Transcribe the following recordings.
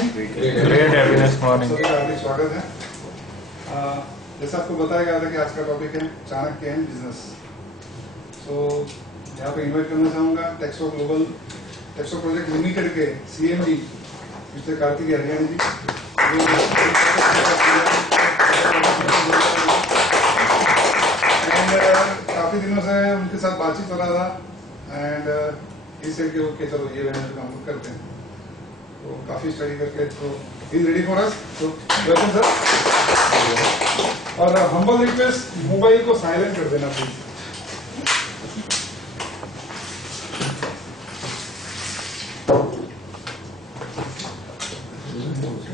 Morning. Great happiness morning. सभी का हार्दिक स्वागत है। जैसे आपको बताया गया था कि आज का टॉपिक है चाणक्य एंड बिजनेस। सो यहाँ पे इन्वाइट करना चाहूँगा टेक्सो प्रोजेक्ट लिमिटेड के CMD मिस्टर कार्तिकेय हरियाणी जी। काफी दिनों से उनके साथ बातचीत हो रहा था एंड इससे कि चलो ये वेन्यू का हम लोग करते हैं, तो काफी स्टडी करके तो इज रेडी फॉर अस। तो वेलकम सर। और हम्बल रिक्वेस्ट, मोबाइल को साइलेंट कर देना प्लीज।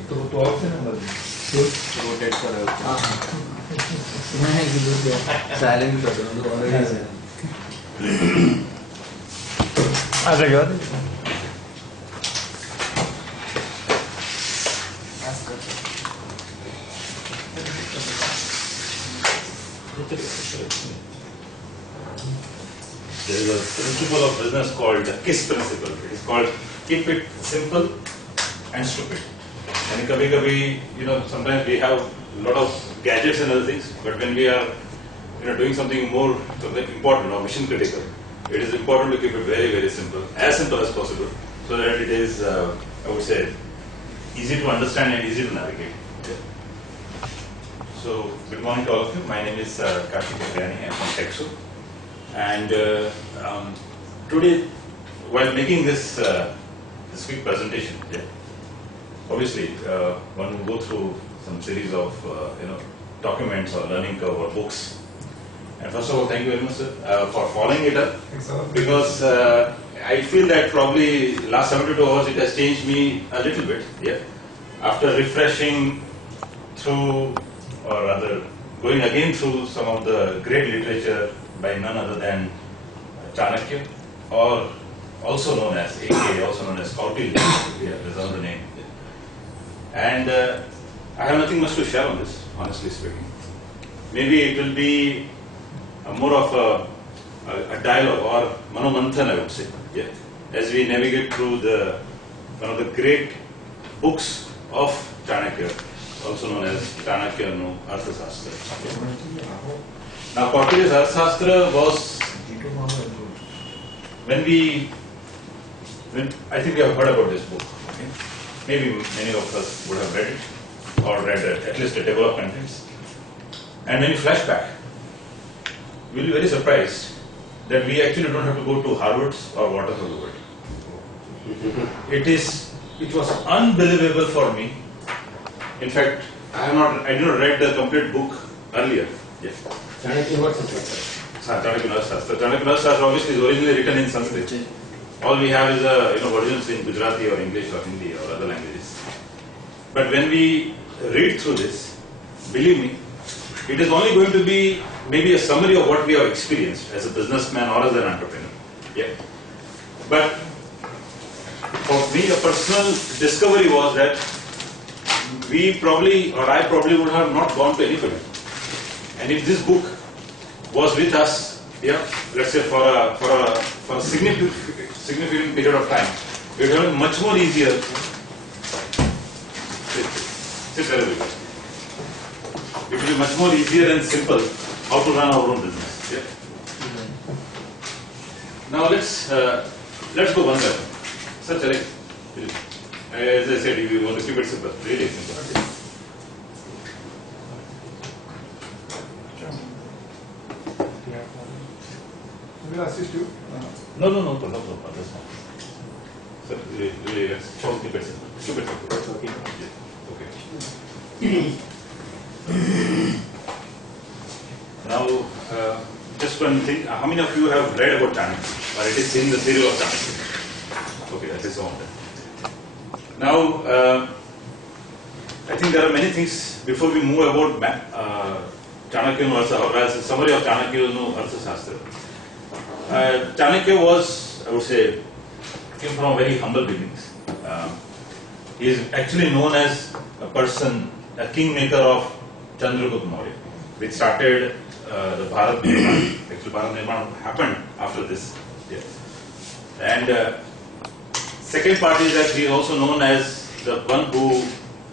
तो ऑप्शन नंबर रोटेट करो। साइलेंट कर दो ऑलरेडी। आ जाएगा। There is a principle of business called the KISS principle. It is called keep it simple and stupid. And kabhi, sometimes we have a lot of gadgets and other things, but when we are, doing something important or mission critical, it is important to keep it very, very simple as possible, so that it is, I would say, easy to understand and easy to navigate. Yeah. So, good morning to all of you. My name is Kartikey. I am from Texo. And today, while making this quick presentation, obviously one will go through some series of documents or learning curve or books. And first of all, thank you very much, sir, for following it up. Because I feel that probably last 72 hours it has changed me a little bit. Yeah, after refreshing through, or rather going again through some of the great literature by none other than Chanakya, or also known as AK, also known as Kautilya, that's another name. And I have nothing much to share on this, honestly speaking. Maybe it will be more of a dialogue or manomanthan, I would say, as we navigate through one of the great books of Chanakya, also known as Chanakya no Arthashastra. Now, Kautilya's Arthashastra was, when I think we have heard about this book. Okay? Maybe many of us would have read it, or read at least the table of contents. And when you flash back, you will be very surprised that we actually don't have to go to Harvard's or Waters of the world. It was unbelievable for me. In fact, I did not read the complete book earlier. Yes. Chanakya Arthashastra. Chanakya Arthashastra. Chanakya Arthashastra obviously is originally written in Sanskrit. All we have is versions in Gujarati or English or Hindi or other languages. But when we read through this, believe me, it is only going to be maybe a summary of what we have experienced as a businessman or as an entrepreneur. Yeah. But for me, a personal discovery was that I probably would have not gone to anybody. And if this book was with us, let's say for a significant period of time, it would have been much more easier. It will be much more easier and simple how to run our own business. Yeah? Now let's go one by one. Sir, as I said, we want to keep it simple, really simple. Will assist you? No, that's fine. Sir, really, let's try to keep it simple. Keep it simple. Okay. Yeah. Okay. Now, just one thing. How many of you have read about Chanakya, or at least seen the serial of Chanakya? Okay, that is all. Now, I think there are many things before we move about Chanakya no Arthashastra, summary of Chanakya no Arthashastra. Chanakya was, I would say, came from very humble beginnings. He is actually known as a kingmaker of Chandragupta Maurya, which started the Bharat Nirman. Actually, Bharat Nirman happened after this. Yeah. And second part is that he is also known as the one who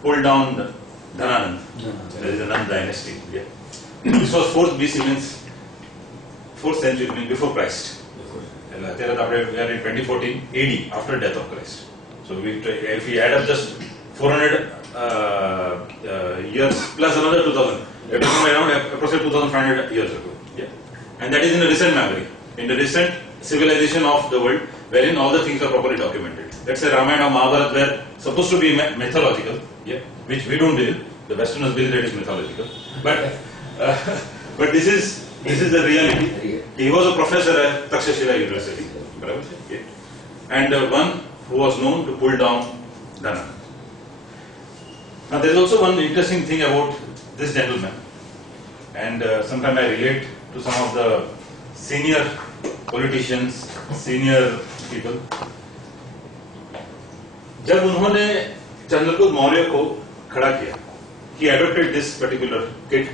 pulled down Dhananand. There is a Nand dynasty. Yeah. This was 4th BC, means 4th century, means before Christ. We are in 2014 AD, after death of Christ. So if we add up just 400 years plus another 2000, we are talking around approximately 2500 years ago. Yeah. And that is in the recent memory, in the recent civilization of the world, wherein all the things are properly documented. Let's say Ramayana or Mahabharata were supposed to be mythological, yeah, which we don't believe. The Westerners believe that it is mythological. But this is the reality. He was a professor at Takshashila University, yeah, and one who was known to pull down Dhananand. Now there is also one interesting thing about this gentleman, and sometimes I relate to some of the senior politicians, senior people. जब उन्होंने चंद्रगुप्त मौर्य को खड़ा किया, he adopted this particular kid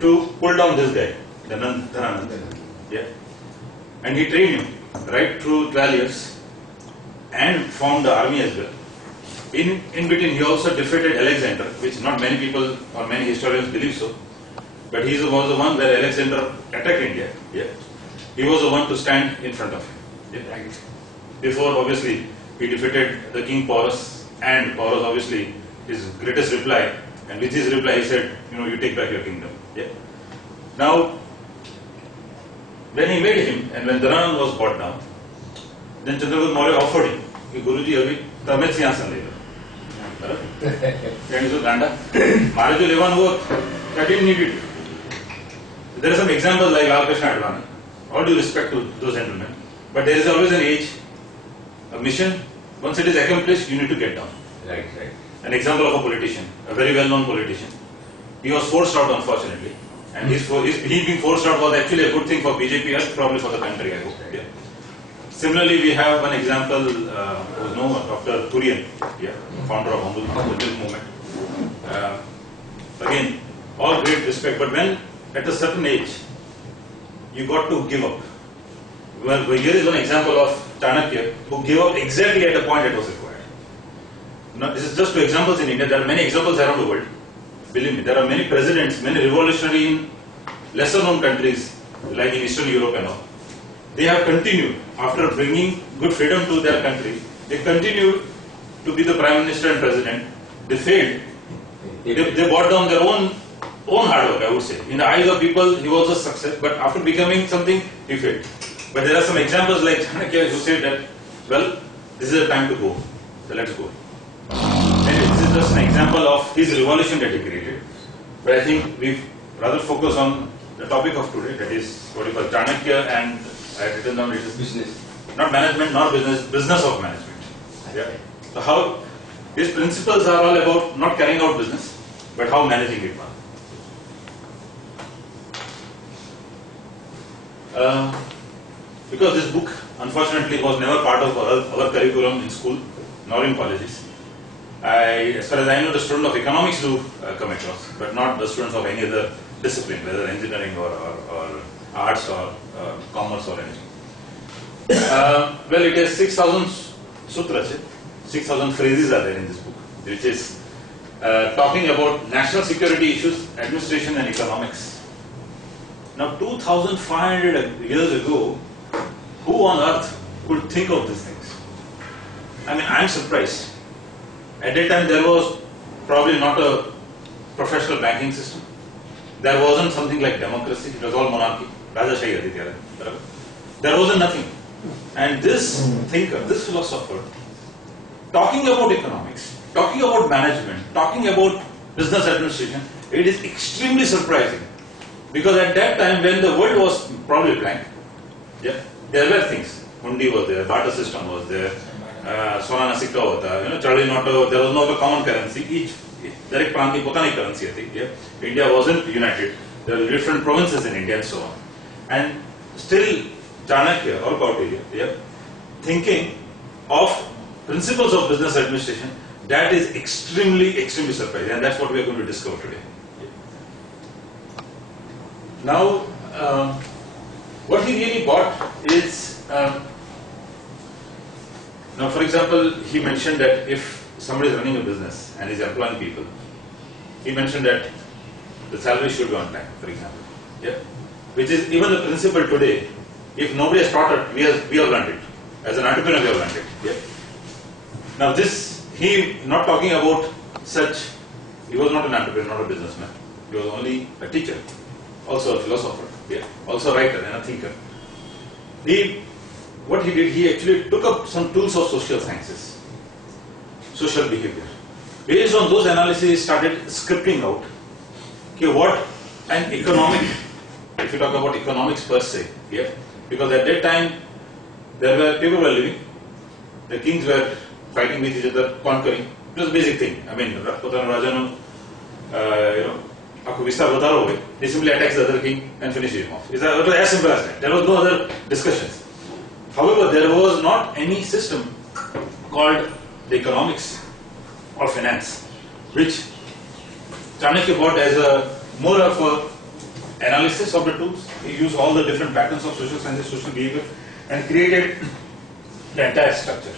to pull down this guy, Dhananand, yeah, and he trained him right through 12 years and formed the army as well. In between, he also defeated Alexander, which not many people or many historians believe so, but he was the one where Alexander attacked India. Yeah, he was the one to stand in front of him. Yeah. Before, obviously, he defeated the king Porus, and Porus, obviously, his greatest reply, and with his reply, he said, you take back your kingdom. Yeah. Now, when he made him, and when Dhananand was brought down, then Chandragupta Maurya offered him, Guruji, abhi tamit siyasan le lo. And he said, Ganda, Mare jo levan hua, I didn't need it. There are some examples like Lal Krishna Advani. All due respect to those gentlemen, but there is always an age, a mission. Once it is accomplished, you need to get down. Right. An example of a politician, a very well-known politician. He was forced out, unfortunately, and he being forced out was actually a good thing for BJP and probably for the country, I hope. Yeah. Similarly, we have one example who known, Dr. Kurian, yeah, founder of Humble movement. Again, all great respect, but when at a certain age, you got to give up. Well, here is one example of Chanakya, who gave up exactly at the point it was required. Now, this is just two examples in India. There are many examples around the world. Believe me, there are many presidents, many revolutionary in lesser known countries, like in Eastern Europe and all. They have continued, after bringing good freedom to their country, they continued to be the Prime Minister and President. They failed. They brought down their own hard work, I would say. In the eyes of people, he was a success, but after becoming something, he failed. But there are some examples like Chanakya who said that, well, this is the time to go, so let's go. And this is just an example of his revolution that he created. But I think we've rather focused on the topic of today, that is what you call Chanakya, and I have written down it is Business. not management, not business, business of management. Yeah. So how his principles are all about not carrying out business, but how managing it well. Because this book, unfortunately, was never part of our curriculum in school, nor in colleges. As far as I know, the students of economics do come across, but not the students of any other discipline, whether engineering or arts or commerce or anything. Well, it has 6,000 sutras, 6,000 phrases are there in this book, which is talking about national security issues, administration and economics. Now, 2,500 years ago, who on earth could think of these things? I mean, I am surprised. At that time, there was probably not a professional banking system. There wasn't something like democracy. It was all monarchy. There wasn't nothing. And this thinker, this philosopher, talking about economics, talking about management, talking about business administration, it is extremely surprising. Because at that time, when the world was probably blank, yeah, there were things. Hundi was there, barter system was there, Sona na sikka hota, Charlie Noto, there was no common currency. Each direct pranti potani currency, I think. Yeah. India wasn't united. There were different provinces in India and so on. And still, Chanakya or Kautilya, yeah, thinking of principles of business administration, that is extremely surprising, and that's what we are going to discover today. Now, what he really bought is, now for example, he mentioned that if somebody is running a business and is employing people, he mentioned that the salary should be on time, for example. Yeah? Which is even the principle today. If nobody has taught it, we have learned it. As an entrepreneur, we have learned it. Yeah? Now this, he not talking about such, he was not an entrepreneur, not a businessman. He was only a teacher, also a philosopher, yeah? Also a writer and a thinker. What he did, he actually took up some tools of social sciences, social behavior. Based on those analyses, he started scripting out okay, what an economic, if you talk about economics per se, yeah? Because at that time, people were living, the kings were fighting with each other, conquering. It was a basic thing. I mean, he simply attacks the other king and finishes him off. It was as simple as that. There was no other discussions. However, there was not any system called the economics or finance, which Chanakya brought as a more of a analysis of the tools. He used all the different patterns of social sciences, social behavior, and created the entire structure.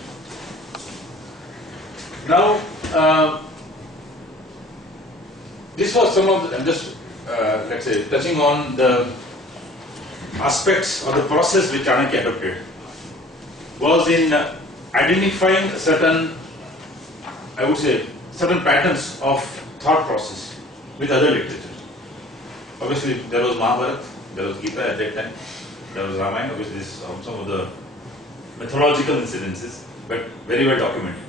Now, this was some of the, just let's say, touching on the aspects of the process which Chanakya adopted, was in identifying certain, I would say, certain patterns of thought process with other literature. Obviously, there was Mahabharata, there was Gita at that time, there was Ramayana, obviously this, some of the mythological incidences, but very well documented.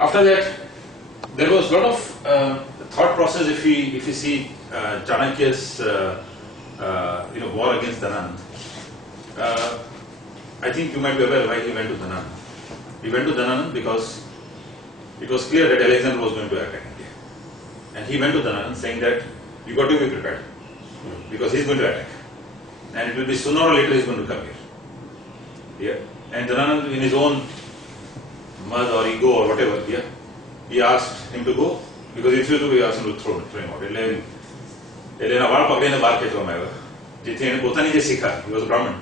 After that, there was a lot of thought process. If we see Chanakya's war against Dhananand, I think you might be aware why he went to Dhananand. He went to Dhananand because it was clear that Alexander was going to attack India, and he went to Dhananand saying that you got to be prepared because he's going to attack, and it will be sooner or later he's going to come here. Yeah, and Dhananand, in his own mud or ego or whatever, yeah, he asked him to go because if you do, he asked him to throw him out. He was a Brahmin,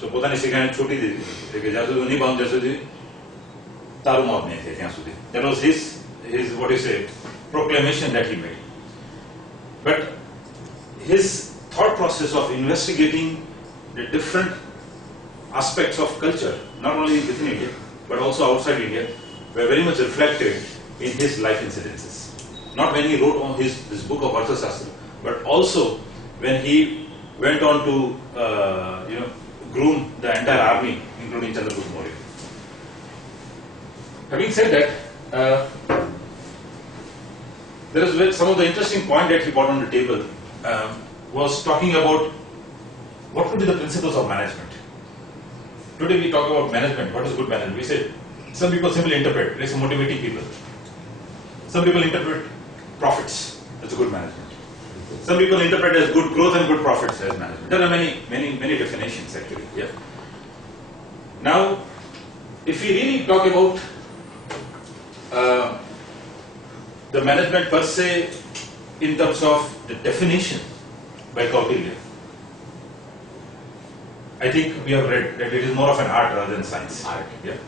so પોતાની શિખાને છૂટી દીધી કે જ્યાં સુધી નહીં palm ત્યાં સુધી તારું મોત નહીં થાય ત્યાં સુધી. That was his what you say proclamation that he made. But his thought process of investigating the different aspects of culture, not only within India but also outside India, were very much reflected in his life incidences. Not when he wrote on this book of Arthashastra, but also when he went on to groom the entire army, including Chandragupta Maurya. Having said that, there is some of the interesting point that he brought on the table was talking about what could be the principles of management. Today we talk about management. What is good management? We say some people simply interpret. Let's say motivating people. Some people interpret profits. That's a good management. Some people interpret as good growth and good profits as management. There are many definitions actually. Yeah. Now, if we really talk about the management per se in terms of the definition by Kautilya, I think we have read that it is more of an art rather than science. Art. Yeah.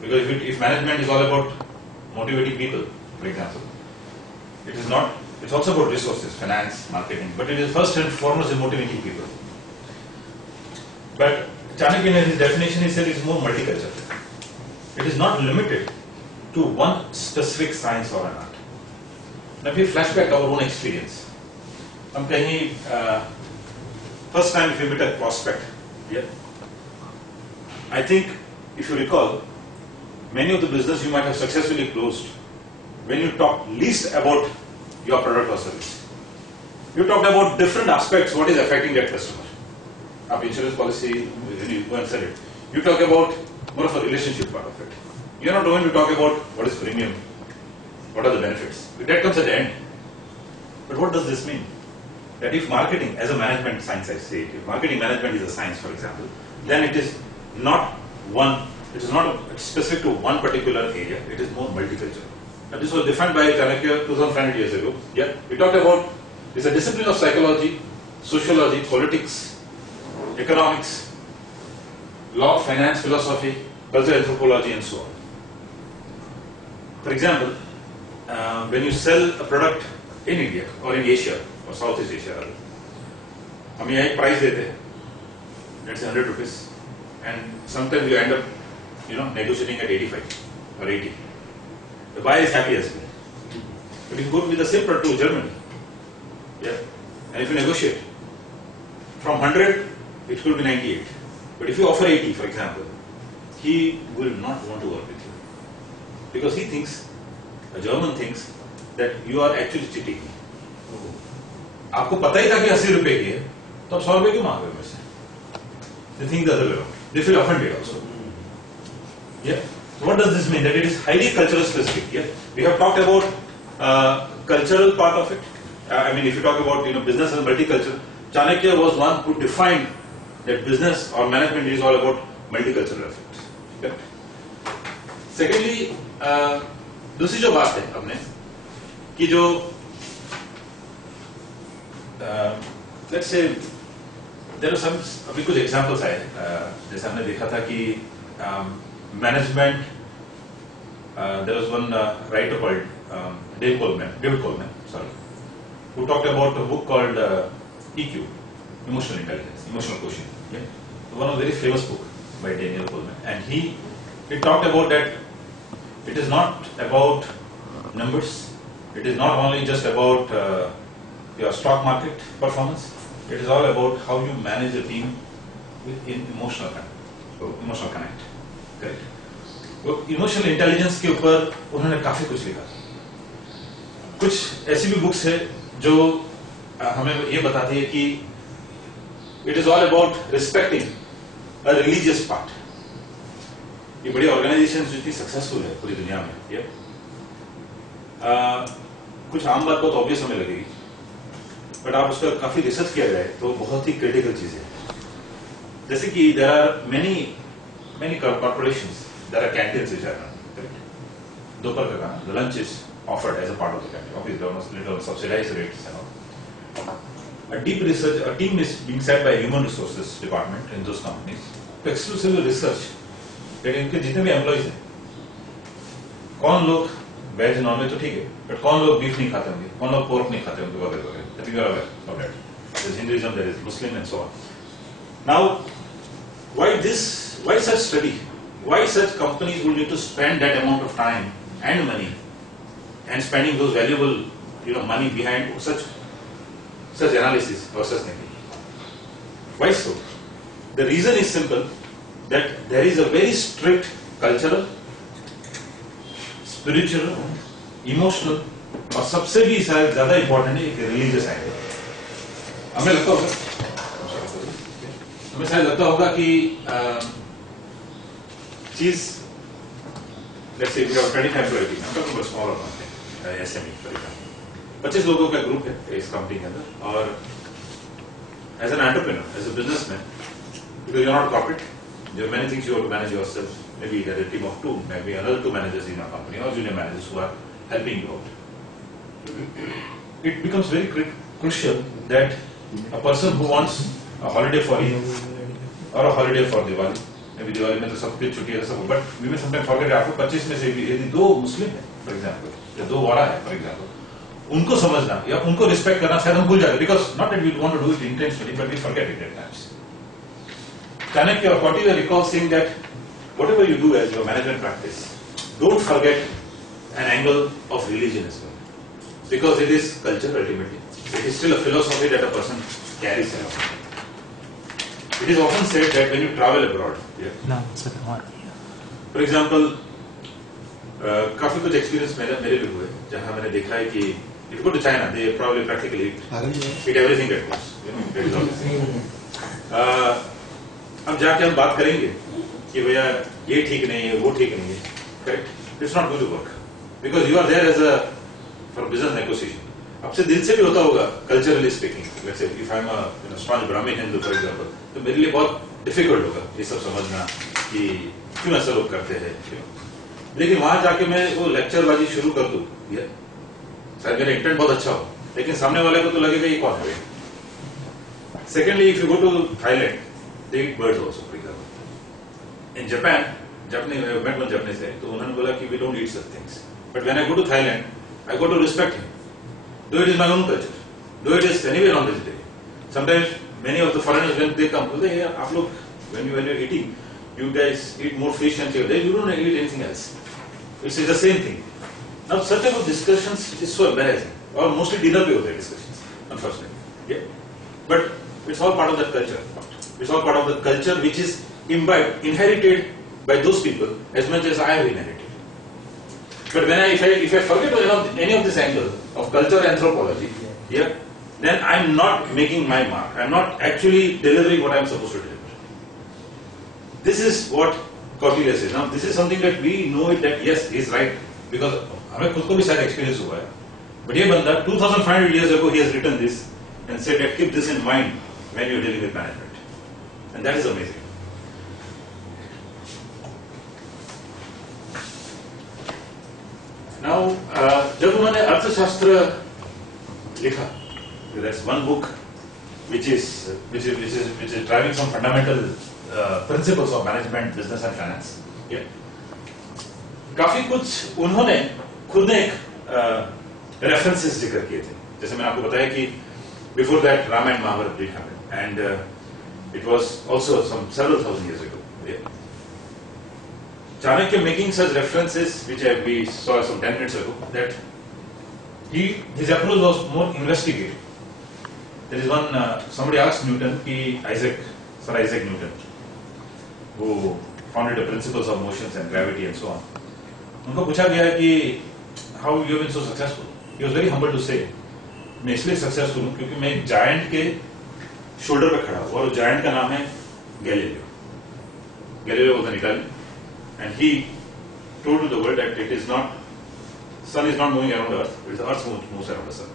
Because if management is all about motivating people, for example, it is not. It's also about resources, finance, marketing, but it is first and foremost motivating people. But Chanakya, in his definition, he said it is more multicultural. It is not limited to one specific science or an art. Now, if we flashback our own experience, first time if we met a prospect, yeah, I think if you recall, many of the business you might have successfully closed when you talk least about your product or service. You talked about different aspects, what is affecting that customer. Our insurance policy, when you go and sell it. You talk about more of a relationship part of it. You're not going to talk about what is premium, what are the benefits. That comes at the end. But what does this mean? That if marketing, as a management science I say, if marketing management is a science, for example, then it is not specific to one particular area, it is more multicultural. And this was defined by Chanakya 2,500 years ago. Yeah, we talked about it's a discipline of psychology, sociology, politics, economics, law, finance, philosophy, cultural anthropology, and so on. For example, when you sell a product in India or in Asia or Southeast Asia, हम यहाँ एक price देते हैं, let's say 100 rupees, and sometimes you end up, negotiating at 85 or 80. The buyer is happy as well. But if you go with the same product to Germany, and if you negotiate from 100, it could be 98. But if you offer 80, for example, he will not want to work with you because he thinks, a German thinks, that you are actually cheating me. आपको पता ही था कि 80 रुपए की है, तो आप 100 रुपए क्यों मांग रहे हो मुझसे? They think the other way around. They feel offended also. Yeah. So what does this mean? That it is highly cultural specific. Yeah. We have talked about cultural part of it. I mean, if you talk about business and multicultural, Chanakya was one who defined that business or management is all about multicultural aspects. Yeah. Secondly, दूसरी जो बात है अपने कि जो let's say there are some अभी कुछ examples आए जैसे हमने देखा था कि management there was one writer called David Coleman, who talked about a book called EQ, Emotional Intelligence, Emotional Quotient. Yeah? One of the very famous book by Daniel Coleman, and he talked about that it is not about numbers, it is not only just about your stock market performance, it is all about how you manage a team with emotional connect. Correct? वो emotional intelligence के ऊपर उन्होंने काफी कुछ लिखा। कुछ ऐसी भी बुक्स है जो हमें ये बताती है कि it is all about respecting a religious part. ये बड़ी ऑर्गेनाइजेशन जो इतनी सक्सेसफुल है पूरी दुनिया में, ये कुछ आम बात बहुत ऑब्वियस हमें लगेगी, बट आप उस पर काफी रिसर्च किया जाए तो बहुत ही क्रिटिकल चीज है। जैसे कि there are many corporations, there are canteens which are run, correct? दोपहर का खाना, the lunch is offered as a part of the canteen, obviously almost little subsidized rates and all. A deep research, a team is being set by human resources department in those companies to exclusively research that इनके जितने भी employees हैं, कौन लोग veg non veg तो ठीक है, but कौन लोग बीफ नहीं खाते होंगे, कौन लोग पोर्क नहीं खाते होंगे वगैरह वगैरह. I think you are aware of that. There is Hinduism, there is Muslim, and so on. Now, why such study? Why such companies will need to spend that amount of time and money and spending those valuable, money behind such analysis or such thinking? Why so? The reason is simple, that there is a very strict cultural, spiritual, emotional और सबसे भी शायद ज्यादा important है एक religious angle. हमें शायद लगता होगा कि चीज, let's say if you have 25 employees, I'm talking about smaller company, SME for example, 25 लोगों का ग्रुप है इस कंपनी के अंदर, और as an entrepreneur, as a businessman, because you're not corporate, there are many things you have to manage yourself. Maybe there is a team of 2, maybe another 2 managers in your company or junior managers who are helping you out. It becomes very crucial that a person who wants a holiday for Eid or a holiday for Diwali, maybe Diwali में तो सब कुछ छुट्टी है सब, but we may sometimes forget आपको 25 में से यदि 2 मुस्लिम है for example, या 2 वाला है for example, उनको समझना या उनको रिस्पेक्ट करना शायद हम भूल जाते, because not that we want to do it intentionally, but we forget it at times. Chanakya or Kartikey recalls saying that whatever you do as your management practice, don't forget an angle of religion as well, because it is culture ultimately. It is still a philosophy that a person carries around. It is often said that when you travel abroad, for example, काफी कुछ experience मेरे भी हुए जहां मैंने देखा है कि if you go to China, they probably practically eat everything that goes. अब जाके हम बात करेंगे कि भैया ये ठीक नहीं है, वो ठीक नहीं है, correct? It's not going to work because you are there as a for business negotiation. आपसे दिल से भी होता होगा, culturally speaking. Let's say if I'm a staunch Brahmin Hindu for example, तो मेरे लिए बहुत difficult होगा ये सब समझना कि क्यों ऐसा लोग करते हैं. लेकिन वहां जाके मैं वो लेक्चर बाजी शुरू कर दूं, शायद मेरा इंटेंट बहुत अच्छा हो, लेकिन सामने वाले को तो लगेगा ये कौन है. Secondly, if you go to Thailand, they eat birds also, for example. In Japan, met one Japanese guy, तो उन्होंने बोला कि we don't eat such things. But when I go to Thailand, I got to respect him. Though it is my own culture, though it is anyway non-vegetarian. Sometimes many of the foreigners, when they come, they say, "Hey, aap log, when you are eating, you guys eat more fish and chicken. You don't eat anything else." It's the same thing. Now, such type of discussions is so embarrassing. Or mostly dinner pe hote discussions, unfortunately. Yeah. But it's all part of that culture. It's all part of the culture which is imbibed, inherited by those people as much as I have inherited. But when if I forget any of this angle of culture anthropology, yeah, then I'm not making my mark. I'm not actually delivering what I'm supposed to deliver. This is what Kartikey says. Now, this is something that we know it that yes, he's right because हमें खुद को भी शायद experience हुआ है. But ये बंदा 2,500 years ago he has written this and said that keep this in mind when you're dealing with management, and that is amazing. Now, जब उन्होंने अर्थशास्त्र लिखा, that's one book which is driving some fundamental principles of management, business and finance. Yeah. काफी कुछ उन्होंने खुद ने एक references जिक्र किए थे. जैसे मैंने आपको बताया कि before that Rama and Mahabharata did happen, and it was also several thousand years ago. Yeah. Chanakya making such references, which we saw some 10 minutes ago, that his approach was more investigative. There is one, somebody asked Newton, Sir Isaac Newton, who founded the principles of motions and gravity and so on. उनको पूछा गया कि how you have been so successful. He was very humble to say, मैं इसलिए successful हूँ क्योंकि मैं एक giant के shoulder पे खड़ा हूँ और giant का नाम है Galileo. Galileo was an Italian, and he told to the world that it is not, sun is not moving around the earth, it is the earth moves around the sun.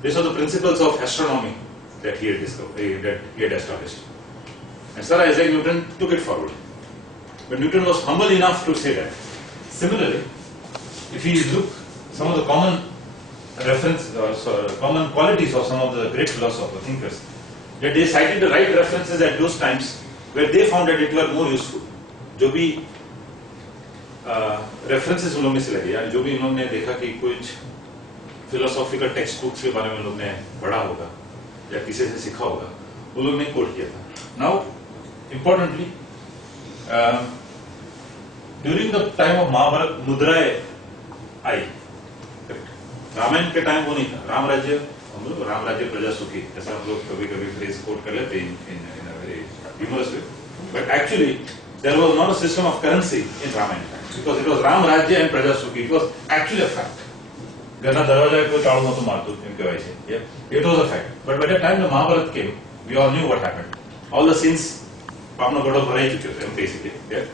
These are the principles of astronomy that he had discovered, that he had established. And Sir Isaac Newton took it forward. But Newton was humble enough to say that. Similarly, if you look some of the common common qualities of some of the great philosophers, thinkers, that they cited the right references at those times where they found that it were more useful. जो भी references उन लोगों में से लगे, या जो भी उन्होंने देखा कि कुछ philosophical text books के बारे में उन लोगों ने पढ़ा होगा या किसी से सीखा होगा, उन लोगों ने कोट किया था. Now, importantly, during the time of Mahabharata, मुद्राएं आई. रामायण के टाइम वो नहीं था. राम राज्य प्रजा सुखी, ऐसा हम लोग कभी-कभी phrase कोट कर लेते हैं in a very humorous way. But actually, there was not a system of currency in Ramayana because it was Ram Rajya and Praja Sukhi. It was actually a fact. Garna darwaja ko chaadu mato martu इनके वजह से. Yeah, it was a fact. But by the time the Mahabharata came, we all knew what happened. All the sins, पापना गढ़ भरा ही चुके थे basically. Yeah.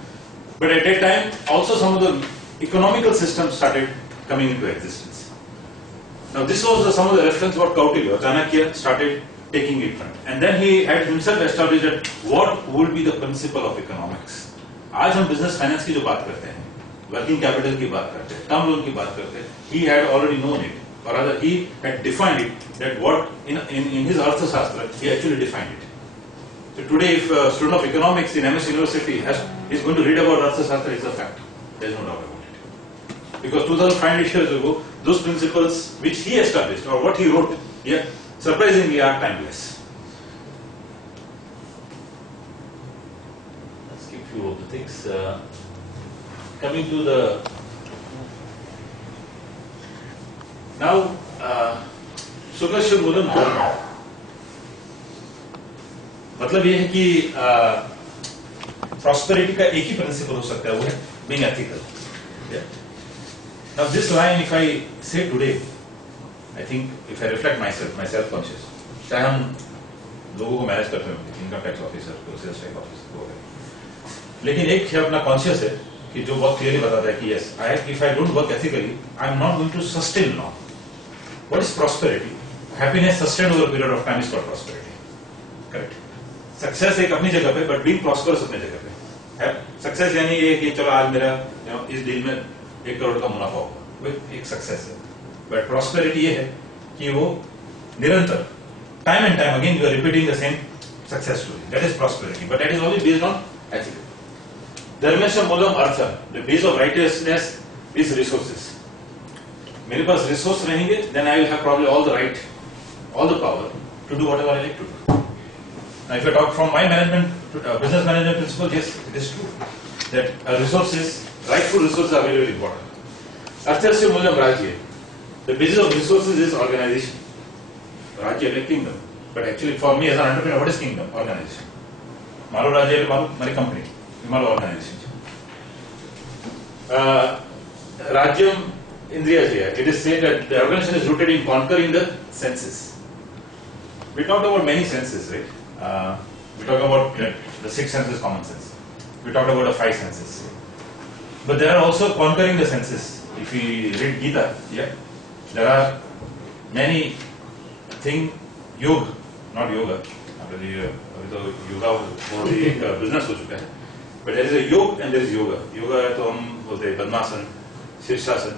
But at that time, also some of the economical systems started coming into existence. Now this was some of the reference what Kartikey, Chanakya started taking it from, and then he had himself established that what would be the principle of economics. आज हम business finance की जो बात करते हैं, working capital की बात करते हैं, term loan की बात करते हैं, he had already known it, or rather he had defined it. That what in his Arthashastra he actually defined it. So today, if a student of economics in MS University is going to read about Arthashastra, it's a fact. There is no doubt about it. Because 2,500 years ago, those principles which he established or what he wrote, yeah, surprisingly are timeless. Let's skip few of the things. Coming to the now, Sukasha Mulan Dharma. मतलब ये है कि prosperity का एक ही principle हो सकता है, वो है being ethical. Yeah. Now this line, if I say today, I think if I reflect myself, my self-conscious, चाहे हम लोगों को मैनेज करते हैं, इनकम टैक्स ऑफिसर को, सेल्स टैक्स ऑफिसर को, लेकिन एक है अपना कॉन्शियस है कि जो बहुत क्लियरली बताता है कि yes, if I don't work ethically, I'm not going to sustain now. What is prosperity? Happiness sustained over a period of time is called prosperity. Correct. Success एक अपनी जगह पे, but being prosperous अपनी जगह पे है. Success यानी ये कि चलो आज मेरा इस डील में 1 करोड़ का मुनाफा होगा, वो एक सक्सेस है. But prosperity ये है कि वो निरंतर time and time again you are repeating the same success story. That is prosperity, but that is only based on ethical. Dharmasya Mulam Artha, the base of righteousness is resources. मेरे पास resource रहेंगे, then I will have probably all the right, all the power to do whatever I like to do. Now, if I talk from my management, business management principle, yes, it is true that resources, rightful resources are very, very important. Arthasya Mulyam Rajya. The basis of resources is organization. Rajya like kingdom. But actually, for me as an entrepreneur, what is kingdom? Organization. Maru Rajya is my company, my organization. Rajyam Indriya, it is said that the organization is rooted in conquering the senses. We talked about many senses, right? We talked about the six senses, common sense. We talked about the five senses. But there are also conquering the senses. If we read Gita, there are many things, yoga, not yoga. Yoga more the business हो चुका है. But there is a yoga and there is yoga. Yoga है तो हम बोलते हैं पद्मासन, शीर्षासन.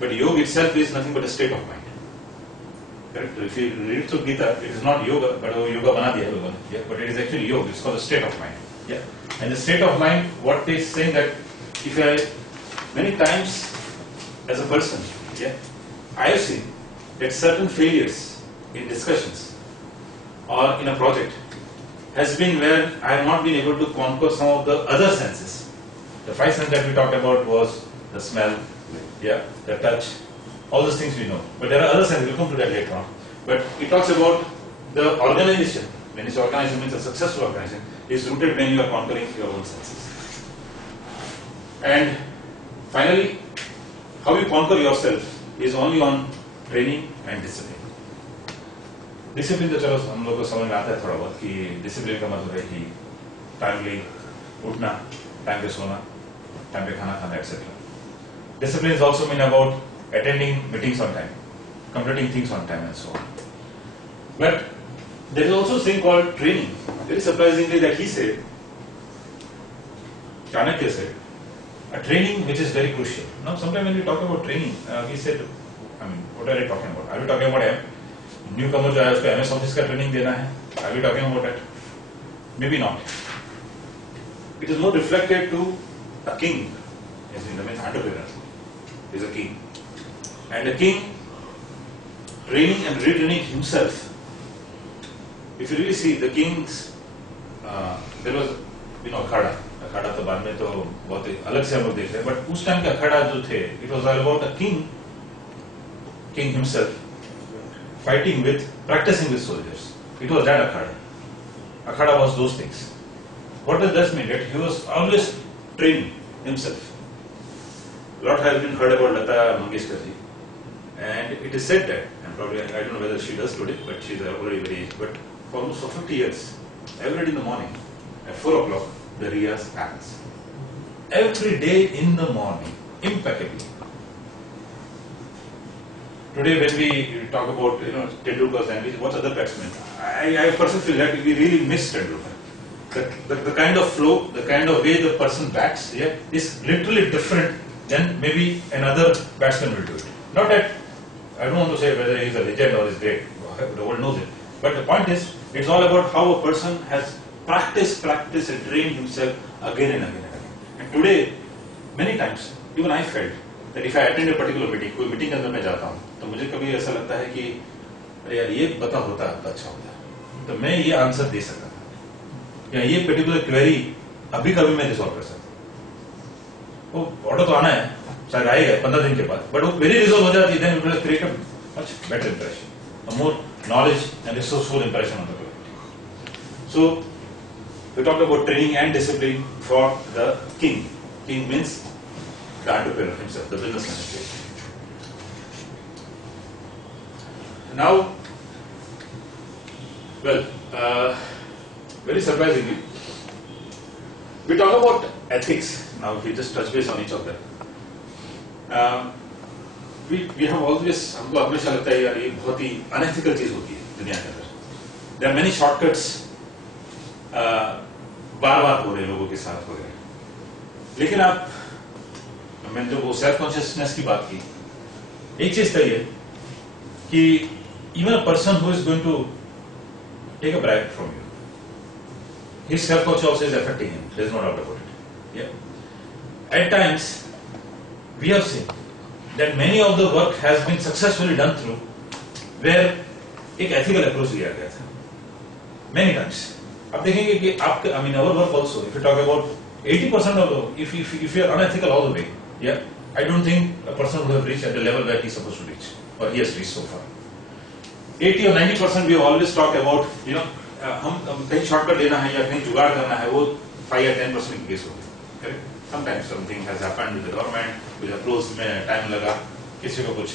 But yoga itself is nothing but a state of mind. Correct? If you read through Gita, it is not yoga, but yoga बना दिया लोगों ने. Yeah, but it is actually yoga. It's called a state of mind. Yeah. And the state of mind, what they saying that if I many times as a person, I have seen that certain failures in discussions or in a project has been where I have not been able to conquer some of the other senses. The five senses that we talked about was the smell, the touch, all those things we know. But there are other senses, we'll come to that later on. But it talks about the organization. When it's organization means a successful organization is rooted when you are conquering your own senses. And finally, how you conquer yourself is only on training and discipline. Discipline तो चलो हम लोग को समझ में आता है थोड़ा बहुत कि डिसिप्लिन का मतलब है कि टाइमली उठना, टाइम पे सोना, टाइम पे खाना खाना etc. Discipline is also mean about attending meetings on time, completing things on time and so on. But there is also a thing called training. Very surprisingly that he said, Chanakya said, a training which is very crucial. Now sometimes when we talk about training, we said, I mean, what are we talking about? Are we talking about newcomer जो है उसको MS office का training देना है? Are we talking about that? Maybe not. It is more reflected to a king, as in the main entrepreneur is a king, and a king training and retraining himself. If you really see the kings, there was अखाड़ा तो बाद में तो बहुत अलग से हम लोग देख रहे हैं, but उस टाइम के अखाड़ा जो थे, it was all about a king himself fighting with, practicing with soldiers. It was that akhada. Akhada was those things. What does that mean? That he was always training himself. A lot has been heard about Lata Mangeshkar ji, and it is said that, and probably I don't know whether she does today, but she is already very aged. But for almost 50 years, every day in the morning at 4 o'clock, the riyas happens. Every day in the morning, impeccably. Today, when we talk about Tendulkar's and what's other batsmen, I personally feel that we really miss Tendulkar. The kind of flow, the kind of way the person bats, is literally different than maybe another batsman will do it. Not that I don't want to say whether he is a legend or is great. The world knows it. But the point is, it's all about how a person has practiced and trained himself again and again and again. And today, many times, even I felt that if I attend a particular meeting, कोई meeting के अंदर मैं जाता हूँ, तो मुझे कभी ऐसा लगता है कि अरे यार ये पता होता तो अच्छा होता, तो मैं ये आंसर दे सकता था, या ये पर्टिकुलर क्वेरी अभी कभी मैं रिसॉल्व कर सकता। वो ऑर्डर तो आना है, शायद आएगा 15 दिन के बाद, बट वो क्वेरी रिसॉल्व हो जाती है, then it will create a much better impression, a more knowledge and resourceful impression on the client. So we talked about training and discipline for the king. King means the entrepreneur himself, the business manager. Now, well, very surprisingly, we talk about ethics. Now, if we just touch base on each of them, we have always, हमको हमेशा लगता है यार ये बहुत ही unethical चीज होती है दुनिया के अंदर. There are many shortcuts, बार-बार हो रहे लोगों के साथ हो रहे. लेकिन आप, मैंने जो वो सेल्फ कॉन्शियसनेस की बात की, एक चीज तो ये कि even a person who is going to take a bribe from you, his self-conscious also is affecting him. There is no doubt about it. Yeah. At times, we have seen that many of the work has been successfully done through where एक ethical approach लिया गया था many times. आप देखेंगे कि आपके I mean our work also, if you talk about 80% of the, if you are unethical all the way, yeah, I don't think a person would have reached at the level where he is supposed to reach or he has reached so far. 80 or 90% we always talk about, you know, हम कहीं shortcut लेना है या कहीं जुगाड़ करना है, वो 5 or 10% की केस होगी, correct? Sometimes something has happened with the government, with the approach में time लगा, किसी को कुछ,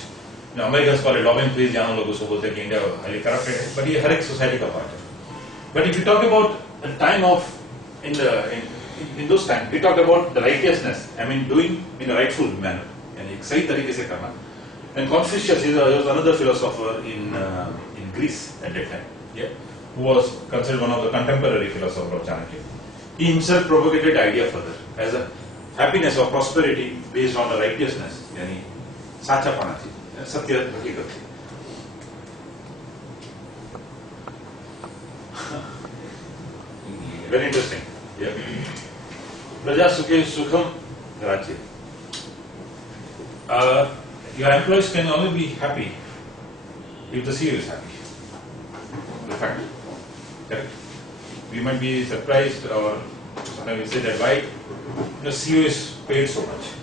you know, Americans call it lobbying fees, जहाँ लोग उसको बोलते हैं कि India highly corrupted है, but ये हर एक society का part है. But if you talk about the time of in those times, we talk about the righteousness. I mean, doing in a rightful manner, and एक सही तरीके से करना. And Confucius was another philosopher in Greece at that time, yeah, who was considered one of the contemporary philosophers of Chanakya. He himself propagated the idea further as a happiness or prosperity based on the righteousness, यानी साचापना थी, सत्य हकीकत थी. Very interesting. Yeah. Praja Sukhe Sukham Rajya. Your employees can only be happy if the CEO is happy. The fact. Correct. We might be surprised or sometimes we say that why the CEO is paid so much.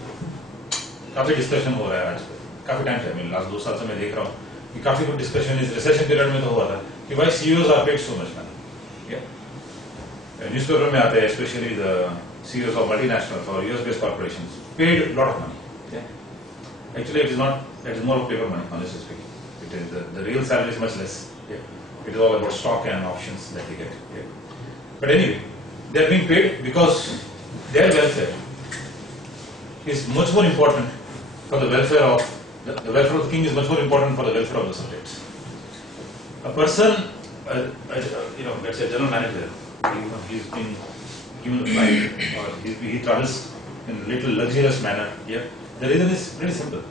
काफी discussion हो रहा है आजकल, काफी time से, मैं last 2 साल से मैं देख रहा हूँ कि काफी कुछ डिस्कशन इस रिसेशन पीरियड में तो हुआ था कि why CEOs are paid so much money. Yeah. Newspaper में आते हैं, especially the CEOs of multinationals or US-based corporations, paid a lot of money. Yeah. Actually, it is not. That is more of paper money, honestly speaking. It is the real salary is much less. Yeah. It is all about stock and options that they get. Yeah. But anyway, they are being paid because their welfare is much more important for the welfare of the welfare of the king is much more important for the welfare of the subjects. A person, you know, let's say a general manager. He's been given a flight or he travels in a little luxurious manner. Yeah, the reason is pretty simple,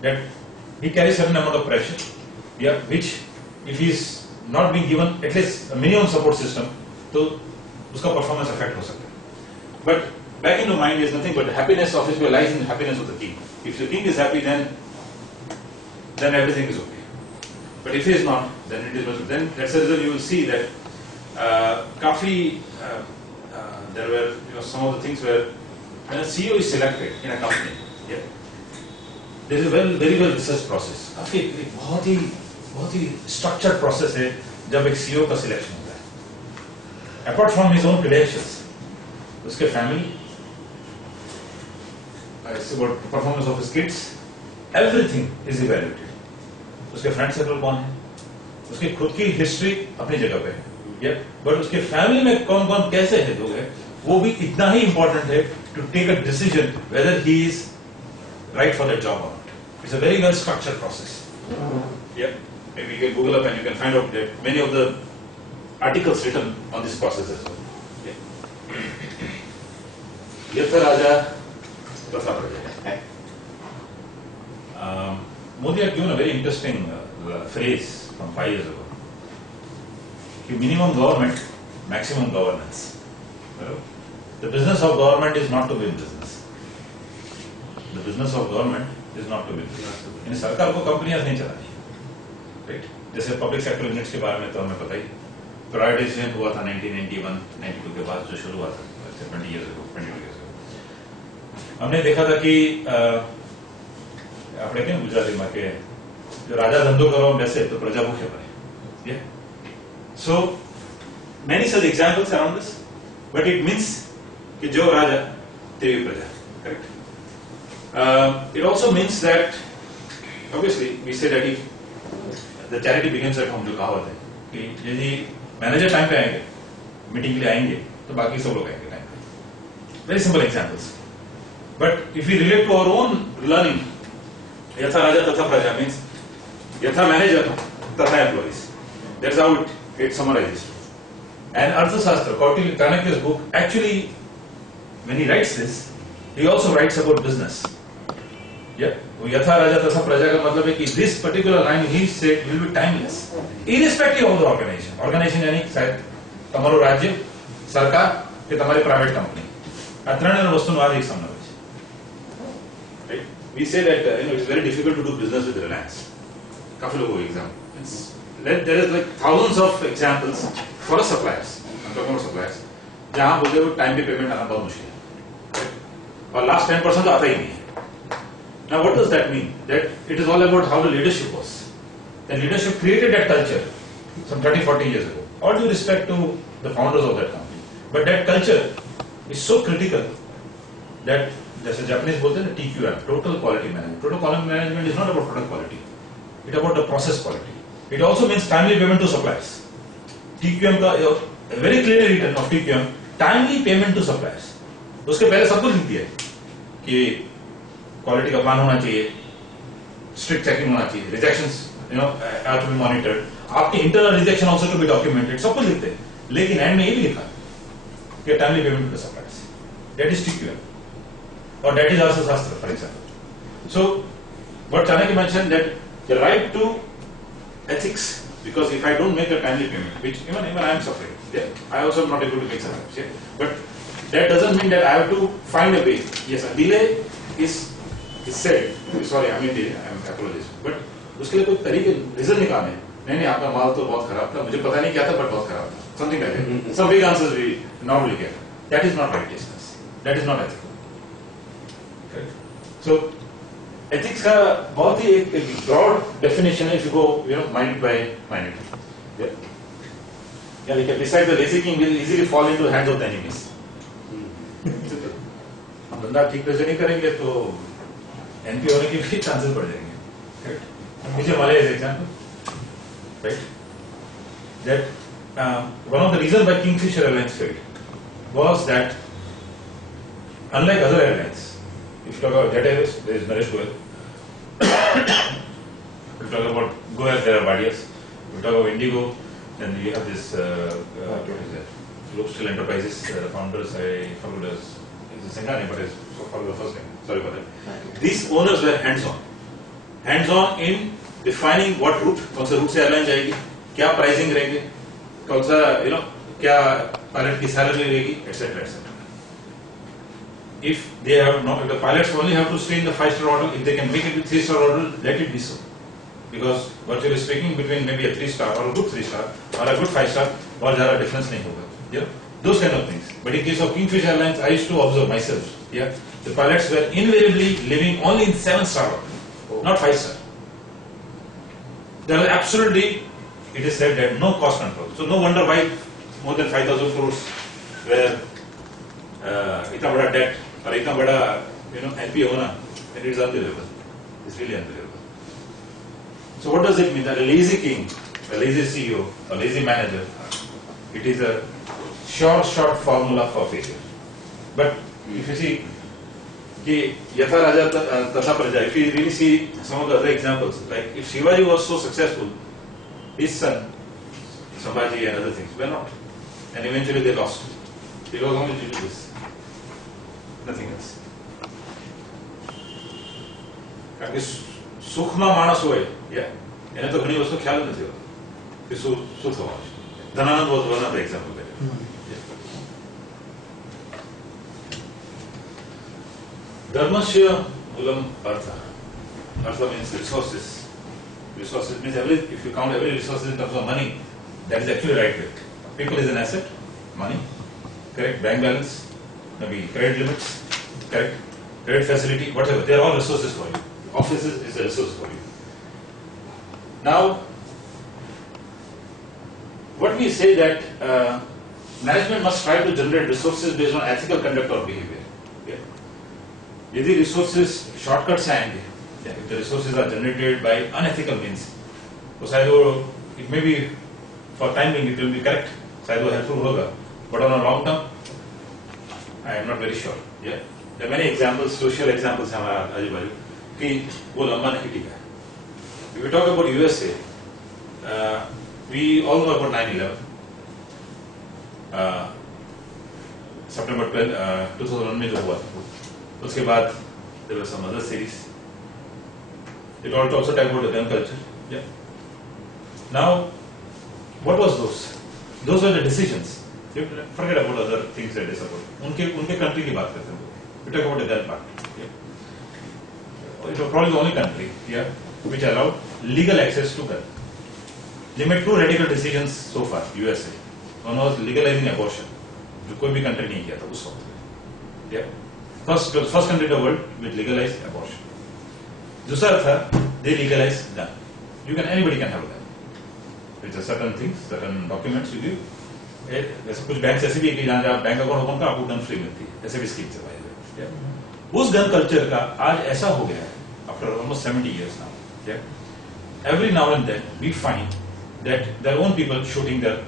that he carries certain amount of pressure. Yeah, which if he is not being given at least a minimum support system, तो उसका performance affect हो सकता है. But back in the mind is nothing but the happiness of his lies in the happiness of the king. If the king is happy, then everything is okay. But if he is not, then it is. Then that's the reason you will see that. There were some of the things where when a CEO is selected in a company, yeah, there is a very well researched process. काफी एक बहुत ही structured process है जब एक CEO का selection होता है. Apart from his own credentials, उसके family, it's about performance of his kids, everything is evaluated. उसके friend circle कौन है, उसकी खुद की history अपनी जगह पे है. Yeah, but उसके फैमिली में कौन कौन कैसे है लोग हैं, वो भी इतना ही इम्पोर्टेंट है to take a decision whether he is right for that job or not. It's a very well structured process. Yeah, maybe you can Google up and you can find out that many of the articles written on this process as well. Yeah. Yatha Raja Tatha Praja. Modi had given a very interesting phrase from 5 years ago. Minimum government, maximum governance. The business of government is not to win business. The business of government is not to win business. इन सरकार को कंपनियां नहीं चलानी, right? जैसे public sector units के बारे में तो हमें पता ही, प्राइवेटाइजेशन हुआ था 1991-92 के बाद जो शुरू हुआ था, 20 years ago. हमने देखा था कि આપણે કેમ ગુજરાતીમાં કે જો રાજા ધંધો કરવા બેસે તો પ્રજા ભૂખે મરે. So many such examples around this, but it means कि जो राजा तेरी प्रजा, correct? It also means that obviously we say that if the charity begins at home, जो कहावत है कि यदि मैनेजर टाइम पे आएंगे, मीटिंग के लिए आएंगे, तो बाकी सब लोग आएंगे टाइम पे. Very simple examples. But if we relate to our own learning, यथा राजा तथा प्रजा means यथा manager तथा employees. That's how it summarizes. And Arthashastra, Chanakya's book, actually, when he writes this, he also writes about business. Yeah, Yatha Raja Tatha Praja का मतलब है कि this particular line he said will be timeless, irrespective of the organization. Organization यानी शायद तमारो राज्य, सरकार कि तमारी private company. अत्रण्य वस्तुनिवाद एक समन्वय है. we say that it's very difficult to do business with Reliance. काफी लोगों को example. There is like thousands of examples for the suppliers. I'm talking about suppliers. जहाँ बोलते हो time पे payment आना बहुत मुश्किल है. और last 10% तो आता ही नहीं है. Now what does that mean? That it is all about how the leadership was. The leadership created that culture some 30-40 years ago. All due respect to the founders of that company. But that culture is so critical that, जैसे Japanese बोलते हैं ना TQM, Total Quality Management. Total Quality Management is not about product quality. It's about the process quality. It also means timely payment to suppliers. TQM का very clearly written of TQM, timely payment to suppliers. उसके पहले सब कुछ लिख दिया है कि quality का प्लान होना चाहिए, स्ट्रिक्ट चेकिंग होना चाहिए, rejections have to be monitored, आपके internal rejection also to be documented, सब कुछ लिखते हैं. लेकिन एंड में ये भी लिखा कि timely payment to suppliers. That is TQM or that is Arthashastra, for example. So what Chanakya mentioned, that the right to ethics, because if I don't make a timely payment, which even I am suffering, yeah, I also am not able to make sometimes, yeah, but that doesn't mean that I have to find a way. Yes, a delay is said, sorry, I mean delay, I am apologizing, but उसके लिए कोई तरीके reason निकालने, नहीं आपका माल तो बहुत खराब था, मुझे पता नहीं क्या था, बट बहुत खराब था, something like that. Some big answers we normally get. That is not righteousness. That is not ethical. So ethics का बहुत ही एक broad definition है, if you go minute by minute. Yeah, we can decide the lazy king will easily fall into hands of the enemies. हम धंधा ठीक से नहीं करेंगे तो NP होने के भी चांसेस बढ़ जाएंगे. मुझे Malaysia is example, right? That one of the reasons why Kingfisher Airlines failed was that, unlike other airlines, if you talk about Jet Airways, there is Naresh Goyal. If you talk about Go Air, there are Badias. If you talk about Indigo, then you have this what is that? Global Enterprises founders. I forgot his Singhani, but I forgot the first name. Sorry about that. These owners were hands-on in defining what route, कौन सा route से airline जाएगी, क्या pricing रहेगी, कौन सा क्या pilot की salary रहेगी, etc. etc. If they have not, if the pilots only have to stay in the 5-star hotel, if they can make it with 3-star hotel, let it be so. Because virtually speaking, between maybe a 3-star or a good 3-star or a good 5-star, बहुत ज़्यादा difference नहीं होगा. Yeah, those kind of things. But in case of Kingfisher Airlines, I used to observe myself. Yeah, the pilots were invariably living only in 7-star hotel, not 5-star. There was absolutely, it is said that no cost control. So no wonder why more than 5,000 crores were इतना बड़ा debt और इतना बड़ा NP होना, and it is unbelievable. It's really unbelievable. So what does it mean? That a lazy king, a lazy CEO, a lazy manager, it is a short formula for failure. But if you see, कि यथा राजा तथा प्रजा, if you really see some of the other examples, like if Shivaji was so successful, his son, Sambhaji and other things were not. And eventually they lost. Because only to do this. Nothing else. કારણ કે સુખમાં માણસ હોય, એને તો ઘણી વસ્તુ ખ્યાલ નથી હોતો કે શું થવાનું છે. Dhanananda was one of the example there. Dharmasya mulam artha. Artha means resources. Resources means if you count every resource in terms of money, that is actually right way. People is an asset, money, correct, bank balance, maybe credit limits, correct, credit facility, whatever. They are all resources for you. Offices is a resource for you. Now, what we say that management must try to generate resources based on ethical conduct or behavior. यदि resources shortcuts से आएंगे, if the resources are generated by unethical means, तो शायद वो it may be for time being it will be correct, शायद वो helpful होगा, but on a long term, I am not very sure. Yeah, there are many examples, social examples हमारा आजू-बाजू कि वो लंबा नहीं टिका. If we talk about USA, we all know about 9/11. September 12, 2001 में जो हुआ था. उसके बाद there were some other series. It also talked about the gun culture. Yeah. Now, what was those? Those were the decisions. You forget about other things that they support. उनके country की बात करते हैं. We talk about the gun part. Yeah. it was probably the only country, yeah, which allowed legal access to gun. They made two radical decisions so far, USA. One was legalizing abortion, जो कोई भी country नहीं किया था उस वक्त. Yeah, first country in the world which legalized abortion. दूसरा था they legalized gun. Anybody can have a gun. With certain things, certain documents you give. ऐसे कुछ बैंक ऐसे भी है कि जहाँ जहाँ बैंक अकाउंट होगा आपको गन फ्री मिलती है, ऐसे भी स्कीम से भाई. उस गन कल्चर का आज ऐसा हो गया है after almost 70 years now. Yeah? Every now and then we find that their own people shooting their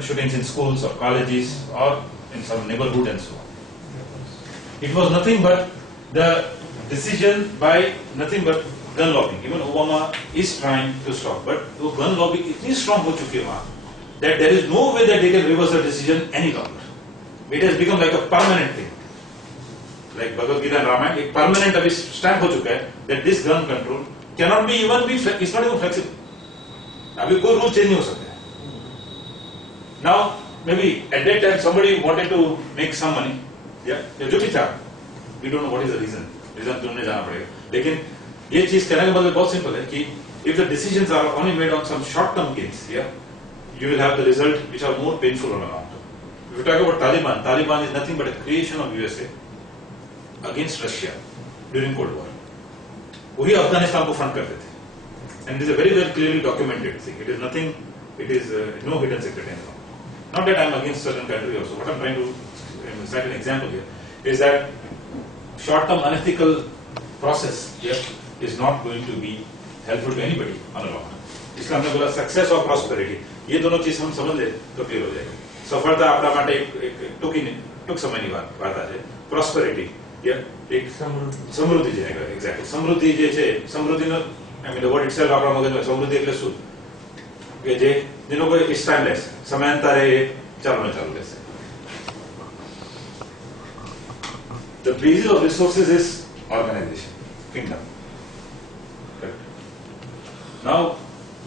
shootings in schools or colleges or in some neighborhood and so on. It was nothing but the decision by nothing but gun lobbying. Even Obama is trying to stop, but वो gun lobbying इतनी strong हो चुकी है वहाँ that there is no way that they can reverse the decision any longer. It has become like a permanent thing. Like Bhagavad Gita and Ramayana, एक permanent अभी stamp हो चुका है that this gun control cannot be it's not even flexible. अभी कोई rule change नहीं हो सकता है. Now maybe at that time somebody wanted to make some money, yeah, जो भी था, we don't know what is the reason ढूंढने जाना पड़ेगा. लेकिन ये चीज कहने का मतलब बहुत सिंपल है कि if the decisions are only made on some short-term gains, yeah, you will have the result which are more painful on a long term. If you talk about Taliban is nothing but a creation of USA against Russia during Cold War. वही अफगानिस्तान को fund करते थे. And it is a very well clearly documented thing. It is nothing. It is no hidden secret anymore. Not that I am against certain country also. What I am trying to cite an example here is that short-term unethical process here is not going to be helpful to anybody on a long run. इसलिए हमने बोला success और prosperity ये दोनों चीज हम समझ ले तो क्लियर हो जाएगा. सफलता આપણા માટે ટૂંક સમયની વાત છે. પ્રોસ્પેરિટી એક સમૃદ્ધિ છે. એક્ઝેક્ટલી સમૃદ્ધિ જે છે સમૃદ્ધિનો I mean the word itself આપણા મગજમાં સમૃદ્ધિ એટલે શું કે જેનો કોઈ સ્ટાઇમલેસ સમયાંતરે ચાલુ રહેશે. The basis of resources is organization, kingdom. Correct. Now,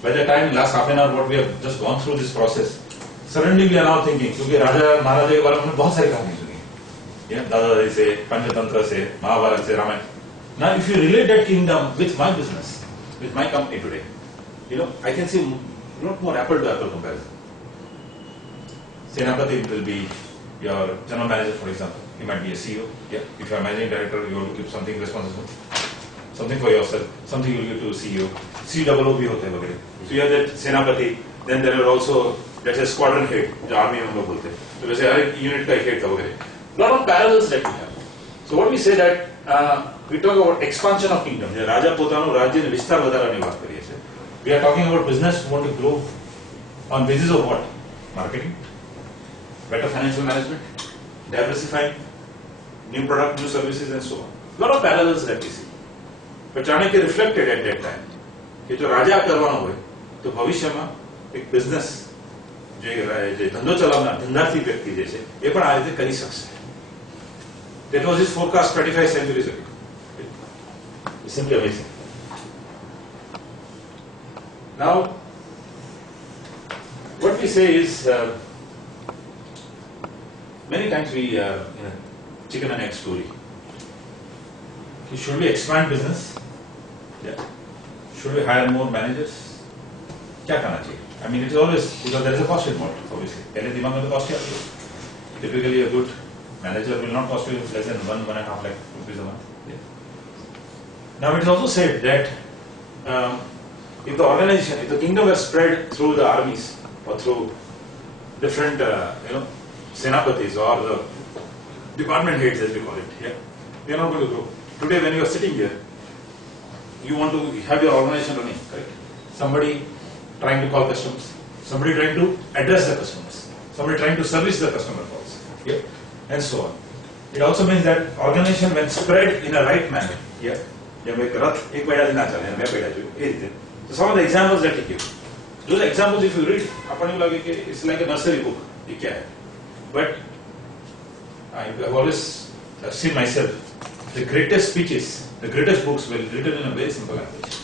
by the time last half an hour what we have just gone through this process, suddenly we are now thinking, क्योंकि राजा महाराजा के बारे में हमने बहुत सारी कहानी सुनी है, दादा दादी से, पंचतंत्र से, महाभारत से, Ramayan. Now, if you relate that kingdom with my business, with my company today, I can see a lot more apple to apple comparison. Senapati will be your general manager, for example. He might be a CEO. Yeah. If you are managing director, you have to give something responsible, something for yourself, something you will give to CEO. COO भी होते हैं वगैरह. So you have that Senapati. Then there are also let's say squadron head, जो army में हम लोग बोलते हैं. तो वैसे हर एक unit का एक head था वगैरह. Lot of parallels that we have. So what we say that we talk about expansion of kingdom. જે રાજા પોતાનું રાજ્યને વિસ્તાર વધારવાની વાત કરીએ છીએ. We are talking about business who want to grow on basis of what? Marketing, better financial management, diversifying, new product, new services and so on. Lot of parallels that we see. But Chanakya reflected at that time कि जो राजा करवाना हो तो भविष्य में एक business जो धंधो चलावना धंधार्थी व्यक्ति जैसे ये पण आ રીતે કરી શકશે. That was his forecast 25 centuries ago. It's simply amazing. Now, what we say is, many times we, chicken and egg story. Should we expand business? Yeah. Should we hire more managers? क्या करना चाहिए? I mean, it's always because there is a cost involved. Obviously, पहले दिमाग में तो cost क्या है? Typically, a good manager will not cost you less than 1.5 lakh rupees a month. Yeah. Now, it is also said that if the organization, if the kingdom were spread through the armies or through different, senapatis or the department heads, as we call it, yeah, we are not going to grow. Today, when you are sitting here, you want to have your organization running, correct? Somebody trying to call customers, somebody trying to address the customers, somebody trying to service the customer calls, yeah, and so on. It also means that organization, when spread in a right manner, yeah, so some of the examples that he gives, those examples if you read, it's like a nursery book. But I have always seen myself, the greatest speeches, the greatest books were written in a very simple language.